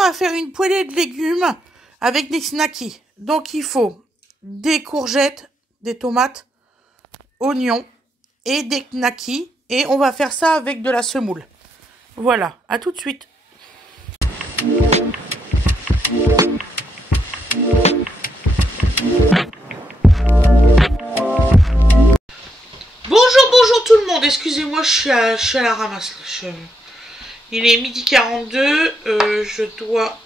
on va faire une poêlée de légumes avec des snackies. Donc, il faut des courgettes, des tomates, oignons et des knackis. Et on va faire ça avec de la semoule. Voilà, à tout de suite. Bonjour tout le monde. Excusez-moi, je suis à la ramasse. Il est 12h42. Je dois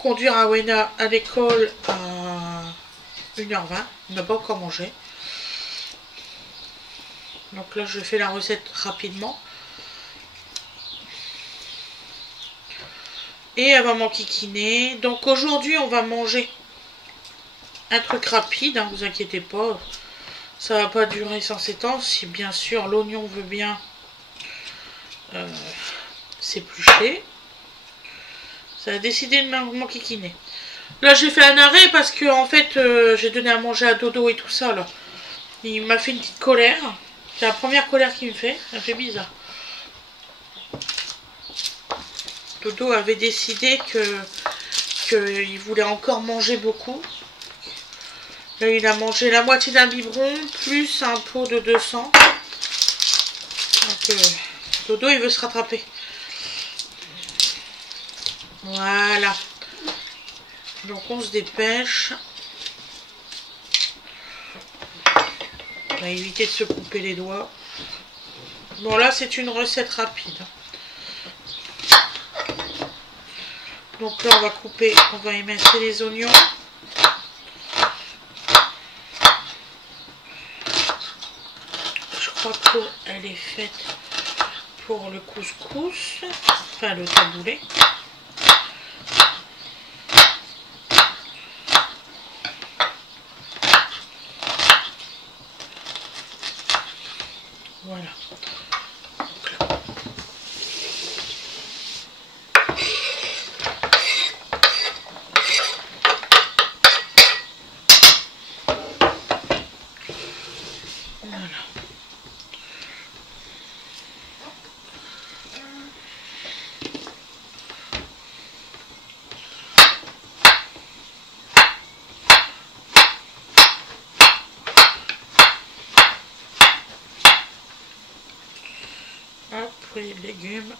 conduire Awena à l'école à 1h20. On n'a pas encore mangé. Donc là, je fais la recette rapidement. Et elle va m'enquiquiner. Donc aujourd'hui, on va manger un truc rapide. Hein, vous inquiétez pas. Ça va pas durer sans s'étendre. Si bien sûr l'oignon veut bien s'éplucher. Ça a décidé de m'enquiquiner. Là, j'ai fait un arrêt parce que en fait, j'ai donné à manger à Dodo et tout ça. Là. Il m'a fait une petite colère. C'est la première colère qu'il me fait. Ça fait bizarre. Dodo avait décidé qu'il voulait encore manger beaucoup. Là, il a mangé la moitié d'un biberon plus un pot de 200. Donc, Dodo, il veut se rattraper. Voilà. Donc, on se dépêche. On va éviter de se couper les doigts. Bon, là, c'est une recette rapide. Donc là, on va couper, on va émincer les oignons. Je crois qu'elle est faite pour le couscous, enfin le taboulé. Voilà. Donc là. Voilà. Hop, les légumes.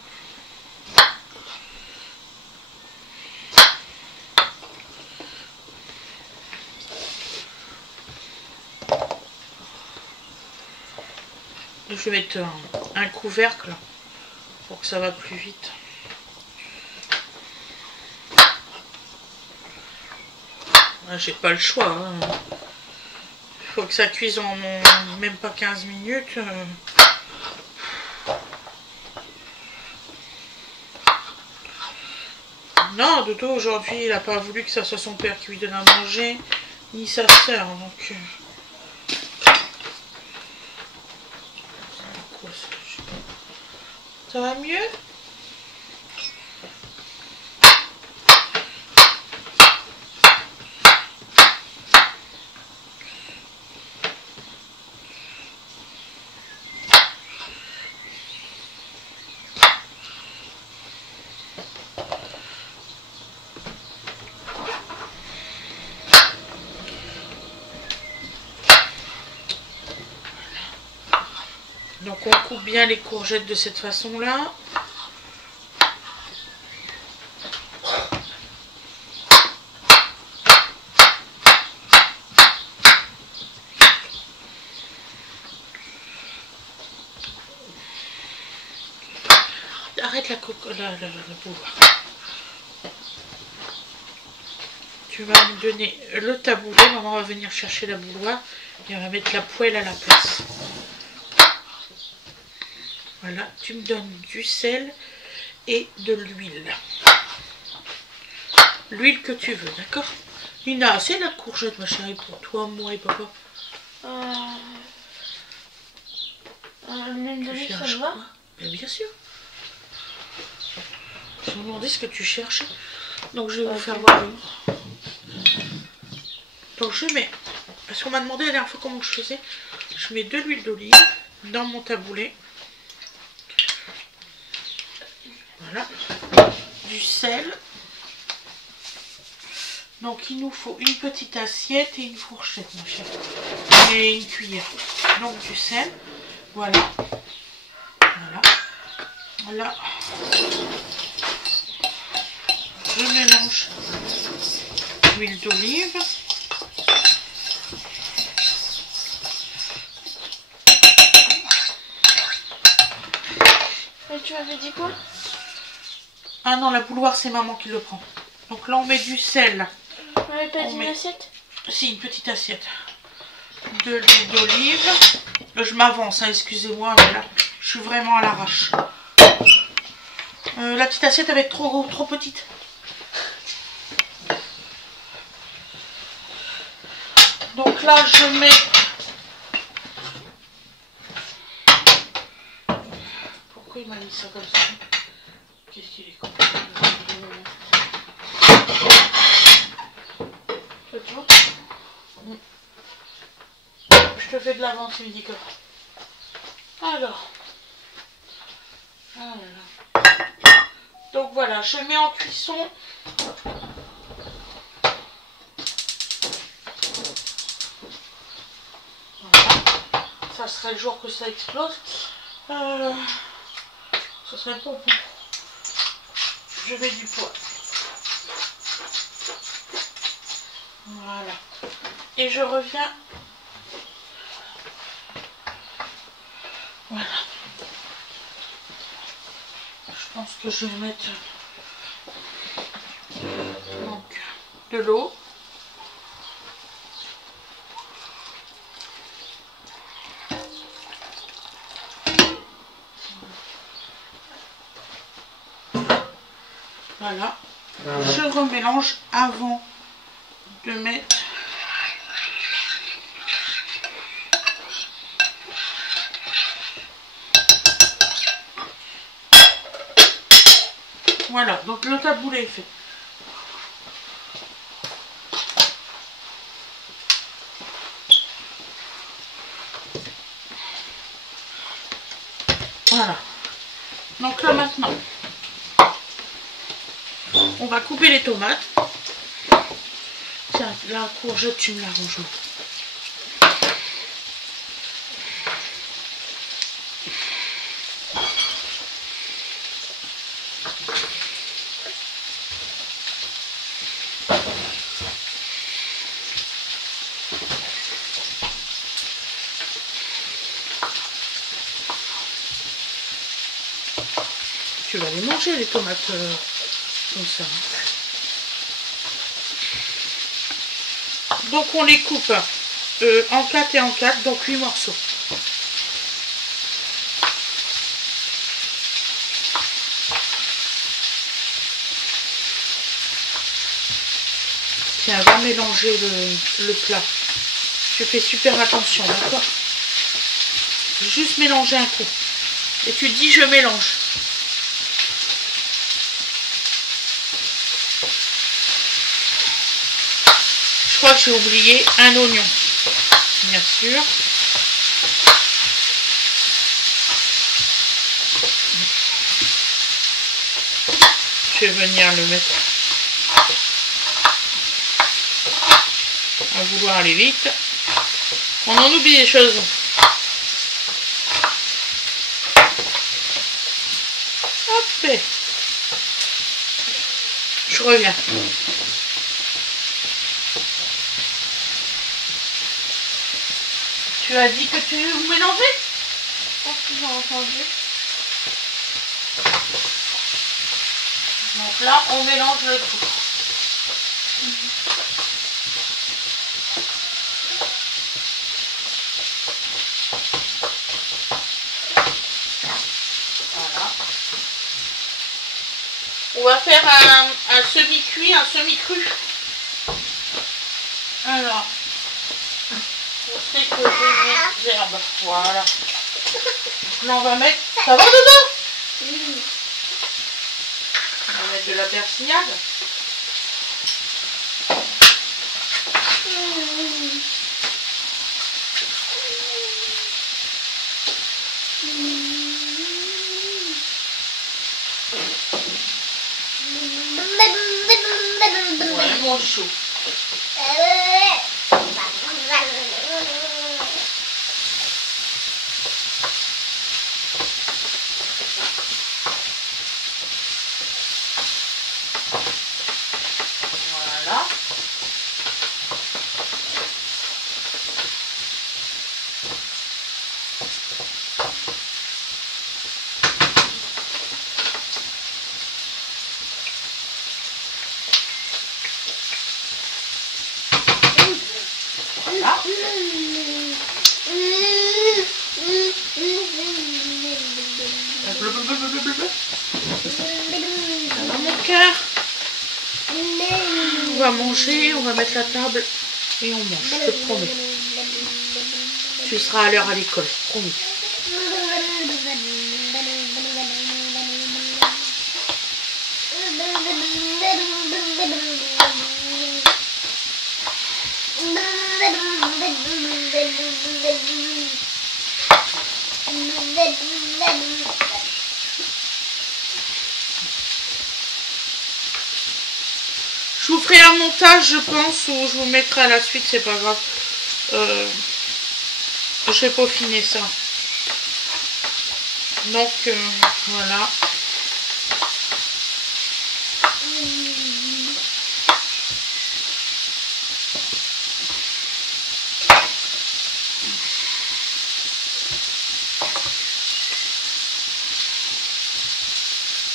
Je vais mettre un couvercle pour que ça va plus vite. J'ai pas le choix. Hein. Faut que ça cuise en même pas 15 minutes. Non, Dodo aujourd'hui il a pas voulu que ça soit son père qui lui donne à manger, ni sa soeur. Donc ça va mieux? Donc on coupe bien les courgettes de cette façon-là. Arrête la bouilloire. Tu vas me donner le taboulet. Maman va venir chercher la bouilloire et on va mettre la poêle à la place. Voilà, tu me donnes du sel et de l'huile. L'huile que tu veux, d'accord? Lina, c'est la courgette, ma chérie, pour toi, moi et papa. Même de ça va? Bien sûr. Je me demandais ce que tu cherches. Donc je vais vous faire voir. Donc je mets, parce qu'on m'a demandé la dernière fois comment je faisais, je mets de l'huile d'olive dans mon taboulet. Voilà. du sel. Donc il nous faut une petite assiette et une fourchette, mon cher. Et une cuillère. Donc du sel. Voilà. Voilà. Voilà. Je mélange l'huile d'olive. Et tu avais dit quoi? Ah non, la bouilloire, c'est maman qui le prend. Donc là, on met du sel. On avait pas dit une assiette? Si, une petite assiette. De l'huile d'olive. Je m'avance, hein, excusez-moi, mais là, je suis vraiment à l'arrache. La petite assiette, elle va être trop petite. Donc là, je mets... Pourquoi il m'a mis ça comme ça? Qu'est-ce qu'il est con? Tu vois? Je te fais de l'avance, Médica. Alors. Ah là là. Donc voilà, je mets en cuisson. Voilà. Ça serait le jour que ça explose. Ça serait bon. Je mets du poivre. Voilà. Et je reviens. Voilà. Je pense que je vais mettre donc de l'eau. Voilà. Je remélange avant de mettre voilà, donc le taboulé est fait. Voilà. Donc là maintenant, on va couper les tomates. Tiens, la courgette, tu me la ranges. Tu vas les manger les tomates comme ça. Donc on les coupe en 4 et en 4, donc 8 morceaux. Tiens, va mélanger le plat. Tu fais super attention, d'accord? Juste mélanger un coup. Et tu dis je mélange. Je crois que j'ai oublié un oignon. Bien sûr. Je vais venir le mettre. À vouloir aller vite. On en oublie des choses. Hop. Je reviens. Tu as dit que tu mélangeais? Je pense que j'ai entendu. Donc là, on mélange le tout. Voilà. On va faire un semi-cuit, un semi-cru. Alors, je sais que j'ai mes herbes. Voilà. Donc là, on va mettre... Ça va dedans? Oui. On va mettre de la persillade. trop chaud. Voilà. Voilà. Ça va mon cœur? On va manger, on va mettre la table et on mange, je te promets. Tu seras à l'heure à l'école, promis. Je vous ferai un montage, je pense, où je vous mettrai à la suite, c'est pas grave. Je vais peaufiner ça. Donc, voilà.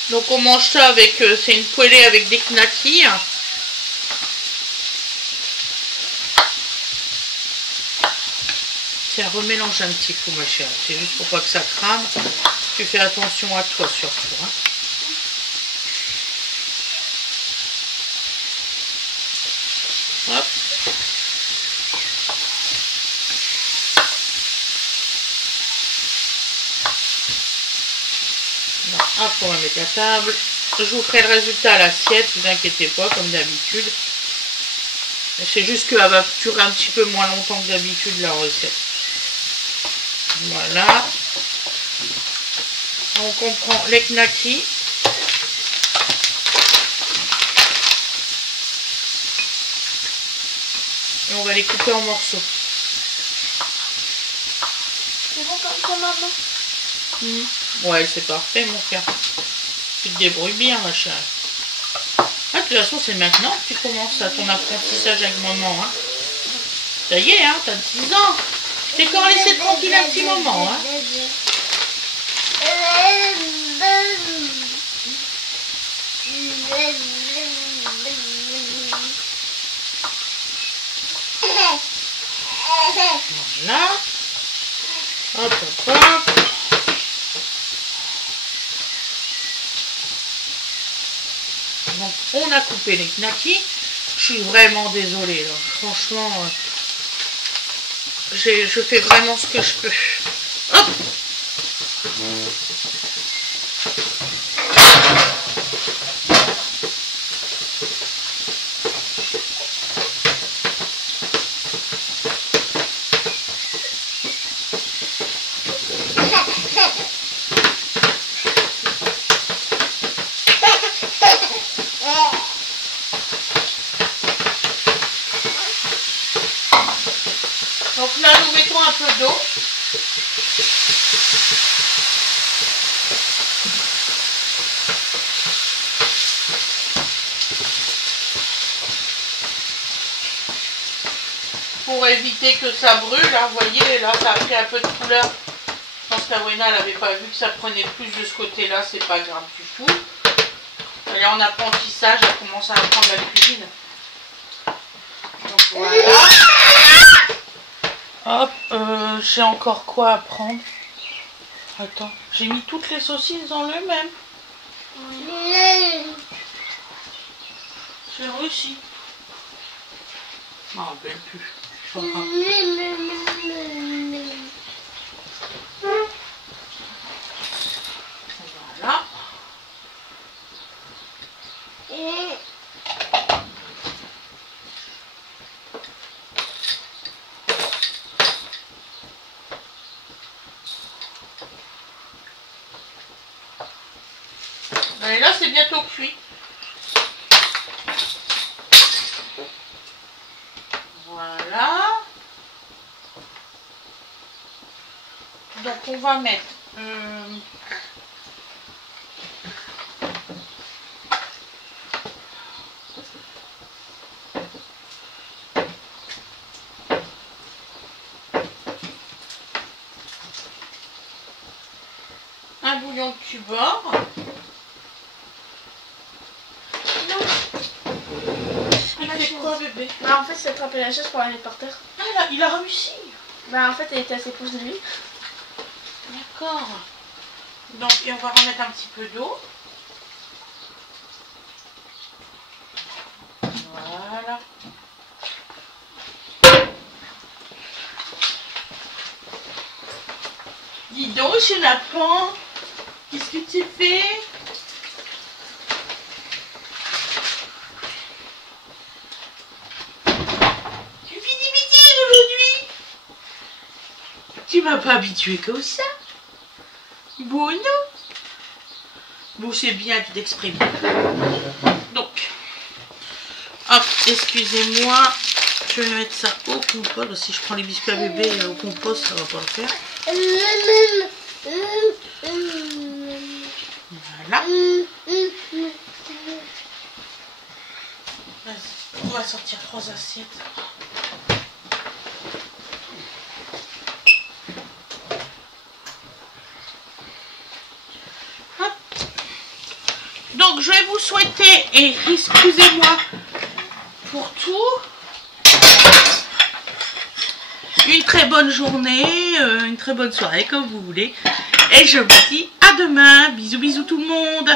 Donc on mange ça avec, c'est une poêlée avec des knackis. Tiens, remélange un petit coup ma chérie, c'est juste pour pas que ça crame. Tu fais attention à toi surtout. Hein. Hop. Non, hop, on va mettre la table. Je vous ferai le résultat à l'assiette, ne vous inquiétez pas, comme d'habitude. C'est juste qu'elle va durer un petit peu moins longtemps que d'habitude la recette. Voilà. Donc on prend les knackis. Et on va les couper en morceaux. C'est bon comme ça, maman? Ouais, c'est parfait, mon cœur. Tu te débrouilles bien, ma chérie. Ah, de toute façon, c'est maintenant que tu commences à ton apprentissage avec maman. Hein. Ça y est, hein, t'as 10 ans. Je t'ai encore laissé tranquille un petit moment. Hein. Voilà. Hop, hop, hop. Donc, on a coupé les knackis. Je suis vraiment désolée. Là. Franchement, je fais vraiment ce que je peux. Hop. Donc là, nous mettons un peu d'eau. Pour éviter que ça brûle, hein, vous voyez, là, ça a pris un peu de couleur. Je pense qu'Awena n'avait pas vu que ça prenait plus de ce côté-là, c'est pas grave du tout. Elle est en apprentissage, elle commence à apprendre la cuisine. Donc voilà. Hop, j'ai encore quoi à prendre. Attends, j'ai mis toutes les saucisses dans le même. J'ai réussi. Je m'en rappelle plus. Voilà. Et là, c'est bientôt cuit. Voilà. Donc on va mettre un bouillon de tubord. Il fait quoi, bébé? Bah en fait, c'est attrapé la chaise pour aller par terre. Ah, il a réussi. Bah en fait, elle était assez proche de lui. D'accord. Donc, et on va remettre un petit peu d'eau. Voilà. Dis donc, chenapan, qu'est-ce que tu fais? Tu fais des bêtises aujourd'hui? Tu m'as pas habitué comme ça? Bon, non. Bon, c'est bien, tu t'exprimes. Donc, hop, excusez-moi. Je vais mettre ça au compost. Si je prends les biscuits à bébé au compost, ça va pas le faire. Voilà. Vas-y, on va sortir 3 assiettes. Hop. Donc, je vais vous souhaiter, et excusez-moi pour tout, une très bonne journée, une très bonne soirée, comme vous voulez. Et je vous dis à demain. Bisous, bisous tout le monde.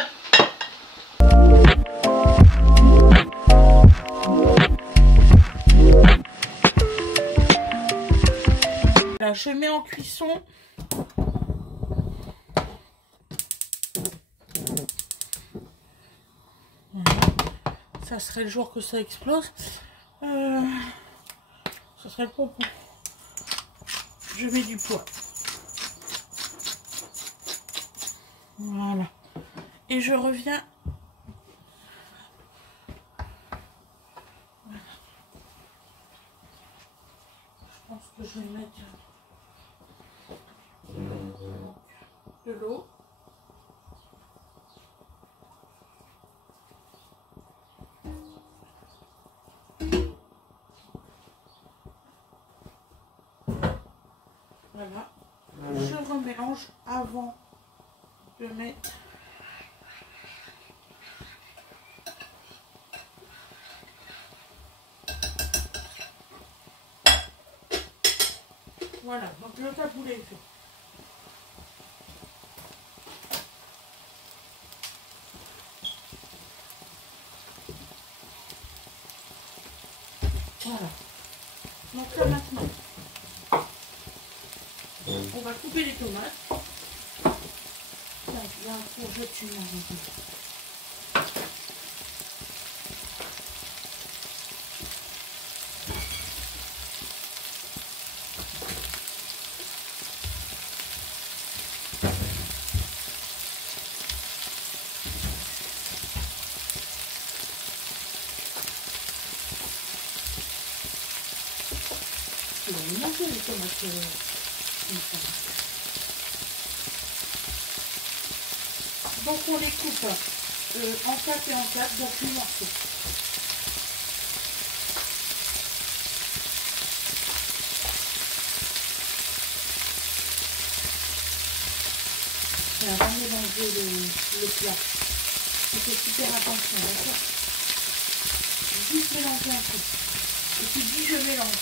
Là, je mets en cuisson. Voilà. Ça serait le jour que ça explose. Ça serait le pompon. Je mets du poids. Voilà. Et je reviens. Voilà. Je pense que je vais mettre de l'eau. Voilà. Je remélange avant de mettre voilà, donc le taboulé est fait. Voilà. Donc là maintenant, on va couper les tomates. Là, il y a un courgette, tu m'as dit. Tu vas les manger les tomates comme ça. Donc on les coupe en 4 et en 4, donc 8 morceaux. Et on va mélanger le plat. Faites super attention, d'accord? Juste mélanger un peu. Et tu dis je mélange.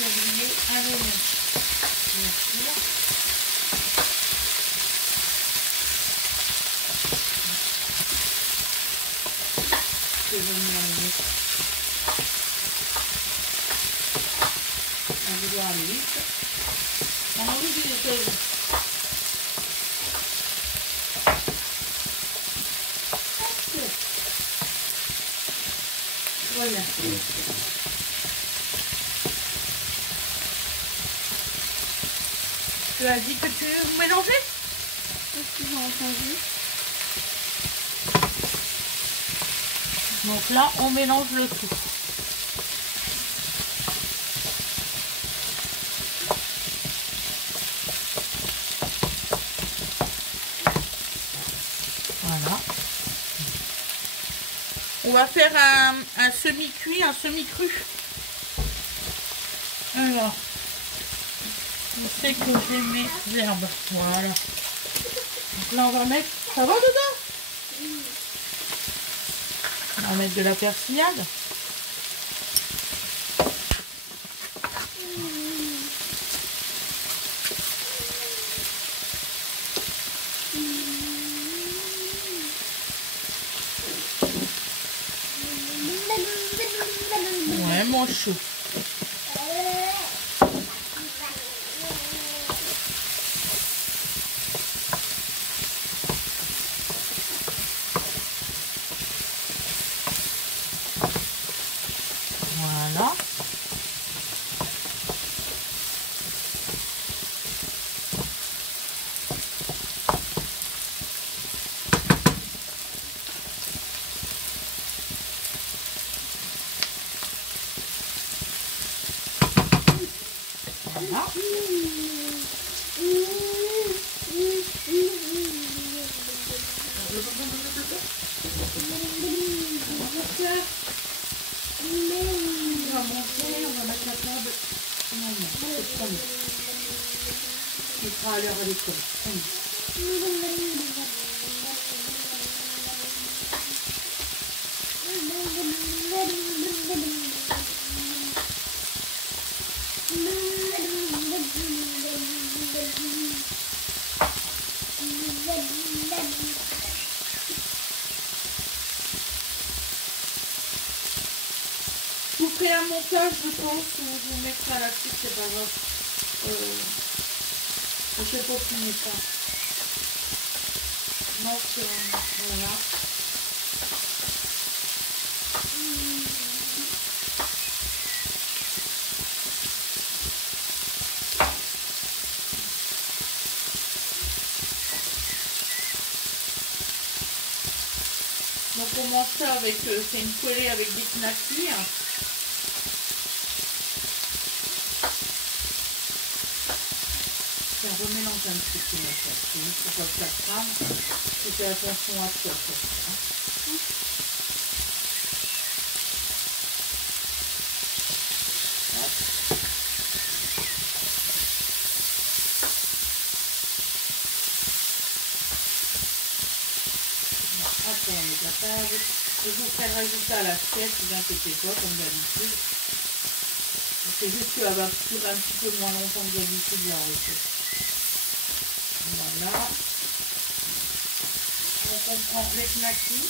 Oublier un oignon, bien sûr. Je vais mettre un bouillon à l'huile. On a envie de faire. Voilà. Tu as dit que tu mélangeais? Qu'est-ce qu'ils ont entendu? Donc là, on mélange le tout. Voilà. On va faire un semi-cuit, un semi-cru. Alors, je sais que j'ai mes herbes. Voilà. Donc là, on va mettre... Ça va dedans? On va mettre de la persillade. Ouais, mon chou. Voilà. Voilà. On va manger, on va mettre la table. Non, non, c'est promis. Tu seras à l'heure à l'école. Je vous ferai un montage, je pense, où je vous mettrai à la suite, c'est pas grave. Je sais pas finir ça. Donc, voilà. Donc on mange ça avec, c'est une poêlée avec des knackis. On remélange un petit peu la farine pour pas que ça crame. Et fais attention à toi. Après on met la table. Je vous ferai rajouter à l'assiette, ne vous inquiétez pas, comme d'habitude. C'est juste qu'elle va durer un petit peu moins longtemps que d'habitude la recette. Voilà. Donc on prend les knackis.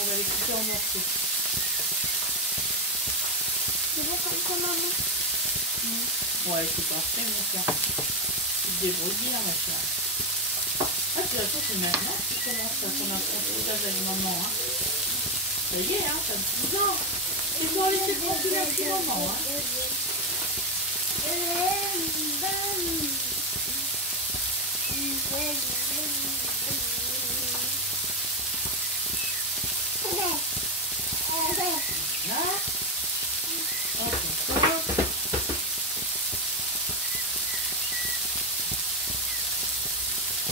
On va les couper en morceaux. C'est bon comme ça, maman? Ouais, c'est parfait, mon chat. Tu te débrouilles bien, ma chat. Ah, de toute façon, c'est maintenant que tu commences à ton apprentissage avec maman. Hein. Ça y est, hein, t'as 12 ans. Et toi, laisser tranquille un petit moment. Hein. Là. Hop, encore.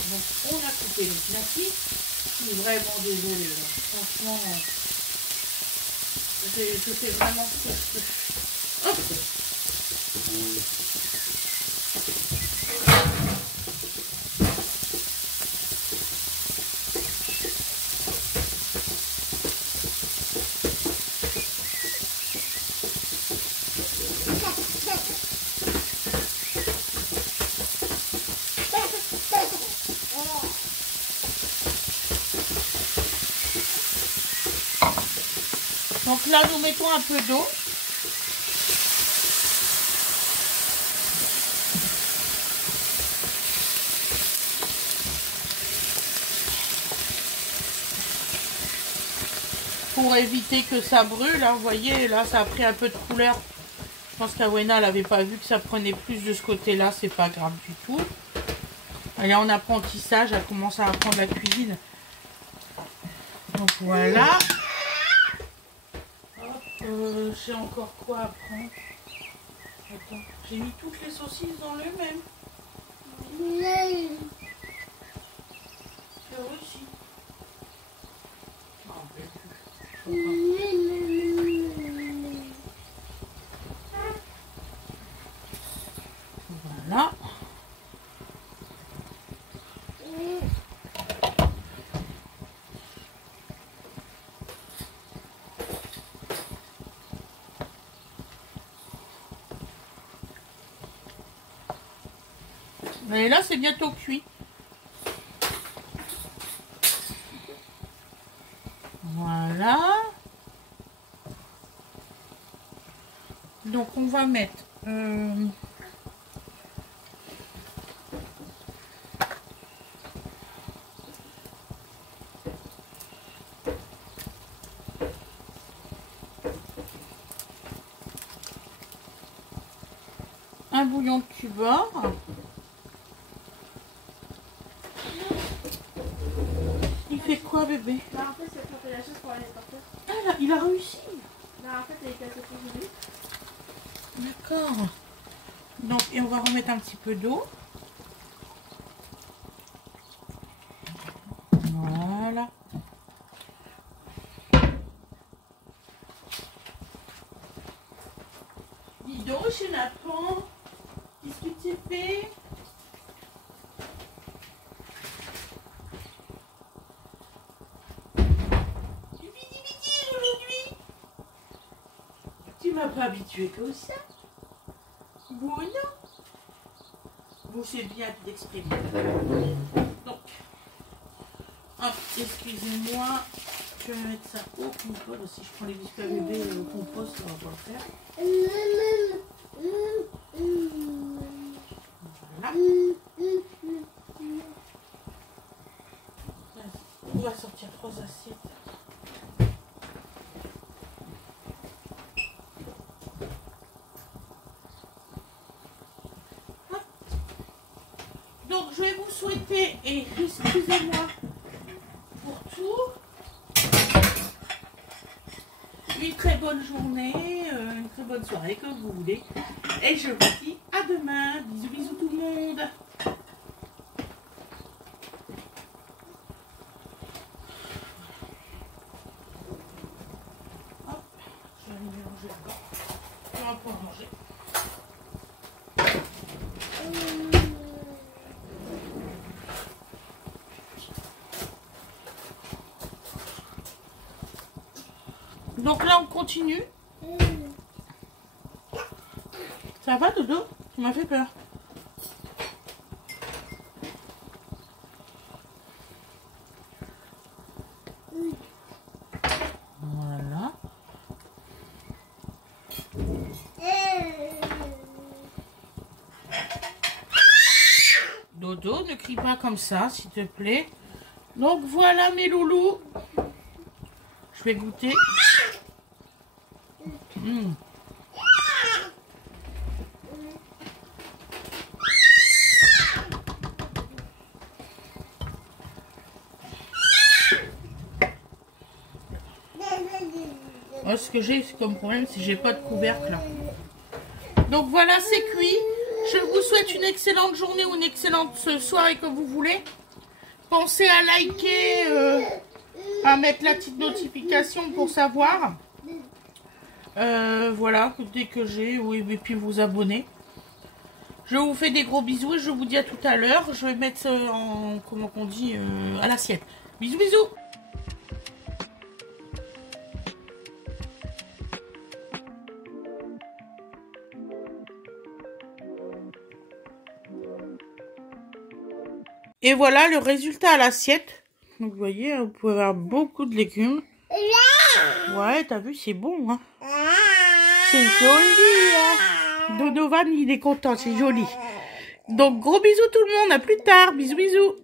Donc, on a coupé les knackis. Je suis vraiment désolée. Là. Franchement, je fais vraiment ce que je peux. Hop. Donc là, nous mettons un peu d'eau. Pour éviter que ça brûle, hein, vous voyez, là, ça a pris un peu de couleur pense qu'Awena, elle n'avait pas vu que ça prenait plus de ce côté-là. C'est pas grave du tout. Elle est en apprentissage. Elle commence à apprendre la cuisine. Donc voilà. J'ai encore quoi à prendre. Attends, j'ai mis toutes les saucisses dans le même. C'est aussi. Voilà. Et là, c'est bientôt cuit. Voilà. Donc, on va mettre... un bouillon de Cuba. Il fait quoi, bébé? Bah, en fait, c'est pour la chose pour aller porter. Ah là, il a réussi. Bah, en fait, elle était à côté de lui. D'accord. Donc, et on va remettre un petit peu d'eau. Voilà. Dis donc, Chenapan, qu'est-ce que tu fais? Tu fais des bêtises aujourd'hui? Tu m'as pas habitué comme ça? Bon, non. Bon, c'est bien d'exprimer. Donc, hop, excusez-moi. Je vais mettre ça au compost. Si je prends les biscuits à bébé au compost, on va pas le faire. Voilà. On va sortir 3 assiettes. Donc je vais vous souhaiter, et excusez-moi pour tout, une très bonne journée, une très bonne soirée comme vous voulez. Et je vous dis à demain. Bisous bisous tout le monde. Hop, je vais aller mélanger encore. On va pouvoir manger. Donc là on continue. Ça va Dodo? Tu m'as fait peur. Voilà. Dodo, ne crie pas comme ça s'il te plaît. Donc voilà mes loulous. Je vais goûter. Moi, ce que j'ai comme problème, c'est que j'ai pas de couvercle là. Donc voilà, c'est cuit. Je vous souhaite une excellente journée ou une excellente soirée que vous voulez. Pensez à liker, à mettre la petite notification pour savoir. Voilà, dès que j'ai, oui, et puis vous abonner. Je vous fais des gros bisous et je vous dis à tout à l'heure. Je vais mettre en, comment on dit, à l'assiette. Bisous, bisous. Et voilà le résultat à l'assiette. Donc vous voyez, vous pouvez avoir beaucoup de légumes. Ouais, t'as vu, c'est bon, hein. C'est joli, hein. Donovan, il est content, c'est joli. Donc gros bisous tout le monde, à plus tard. Bisous, bisous.